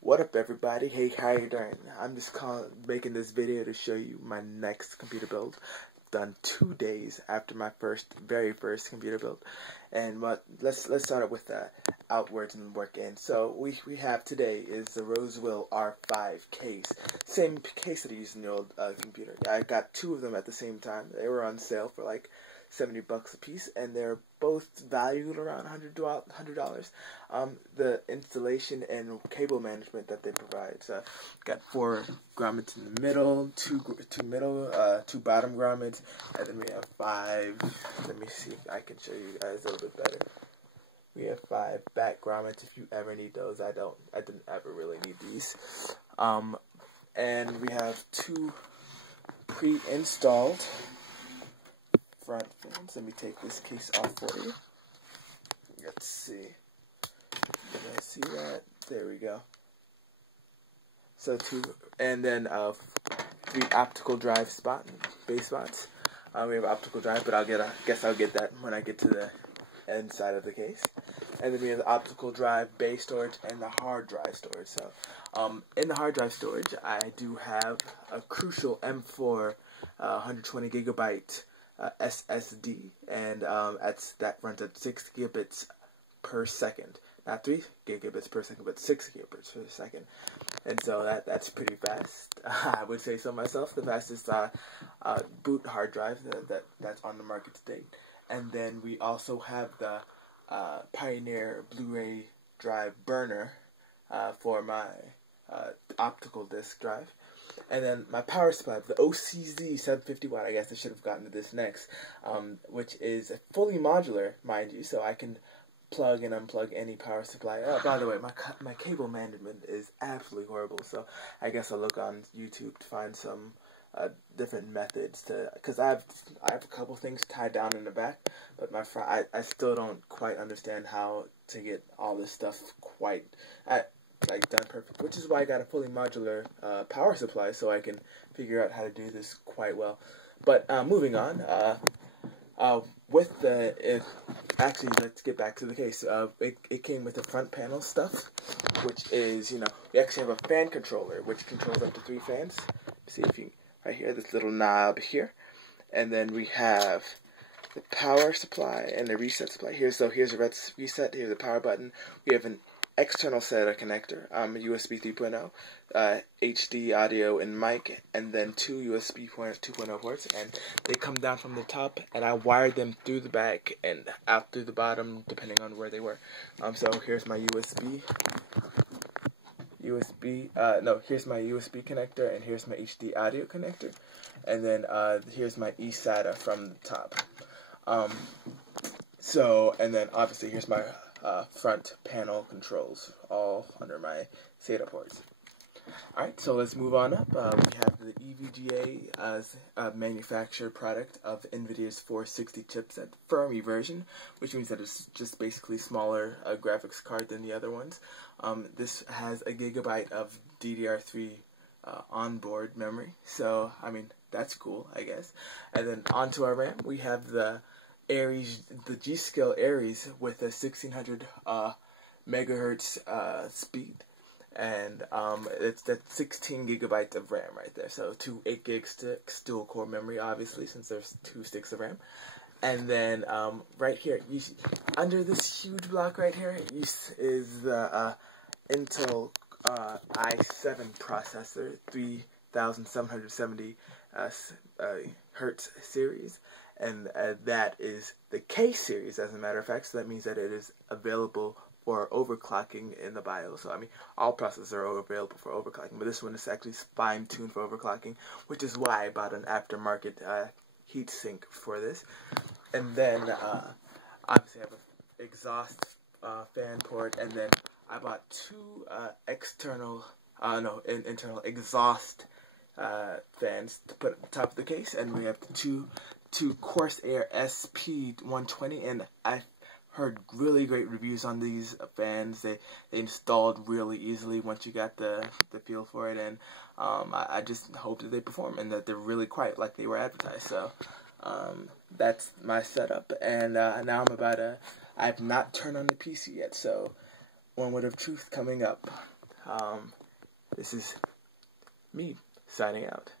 What up, everybody? Hey, how you doing? I'm just making this video to show you my next computer build, done 2 days after my very first computer build. And let's start with the outwards and work in. So we have today is the Roswell R5 case, same case that I used in the old computer. I got 2 of them at the same time. They were on sale for like $70 a piece, and they're both valued around $100. The installation and cable management that they provide. So got 4 grommets in the middle, two bottom grommets, and then we have 5. Let me see if I can show you guys a little bit better. We have 5 back grommets if you ever need those. I didn't ever really need these. And we have 2 pre-installed front fans. Let me take this case off for you. Let's see. You guys see that? There we go. So 2, and then 3 optical drive base spots. We have optical drive, but guess I'll get that when I get to the inside of the case. And then we have the optical drive base storage and the hard drive storage. So in the hard drive storage, I do have a crucial M4 120 gigabyte SSD, and that runs at 6 gigabits per second. Not 3 gigabits per second, but 6 gigabits per second. And so that's pretty fast. I would say so myself. The fastest boot hard drive that's on the market to date. And then we also have the Pioneer Blu-Ray drive burner for my optical disc drive. And then my power supply, the OCZ 750 watt, I guess I should have gotten to this next, which is fully modular, mind you, so I can plug and unplug any power supply. Oh, by the way, my cable management is absolutely horrible, so I guess I'll look on YouTube to find some different methods because I have a couple things tied down in the back, but I still don't quite understand how to get all this stuff quite done perfect, which is why I got a fully modular power supply, so I can figure out how to do this quite well. But moving on, actually, let's get back to the case. It came with the front panel stuff, which is, we actually have a fan controller, which controls up to 3 fans. See if you, right here, this little knob here, and then we have the power supply and the reset supply. Here's the reset. Here's the power button. We have an external SATA connector, USB 3.0, HD audio and mic, and then 2 USB 2.0 ports, and they come down from the top, and I wired them through the back and out through the bottom, depending on where they were. So here's my here's my USB connector, and here's my HD audio connector, and then here's my eSATA from the top. And then obviously here's my front panel controls, all under my SATA ports. Alright, so let's move on up. We have the EVGA as a manufactured product of Nvidia's 460 chipset Fermi version, which means that it's just basically smaller graphics card than the other ones. This has a gigabyte of DDR3 onboard memory, so I mean that's cool, I guess. And then onto our RAM, we have the G-Skill Aries with a 1600 megahertz speed, and it's that 16 gigabytes of RAM right there. So 2 8-gig sticks, dual core memory, obviously, since there's 2 sticks of RAM. And then right here, under this huge block right here, is the Intel i7 processor, 3770 hertz series. And that is the K series, as a matter of fact, so that means that it is available for overclocking in the BIOS. So, I mean, all processors are available for overclocking, but this one is actually fine-tuned for overclocking, which is why I bought an aftermarket heatsink for this. And then, obviously, I have an exhaust fan port, and then I bought 2 internal exhaust fans to put at the top of the case, and we have two Corsair SP120, and I heard really great reviews on these fans. They installed really easily once you got the feel for it, and I just hope that they perform and that they're really quiet like they were advertised. So that's my setup, and now I have not turned on the PC yet, so one word of truth coming up. This is me signing out.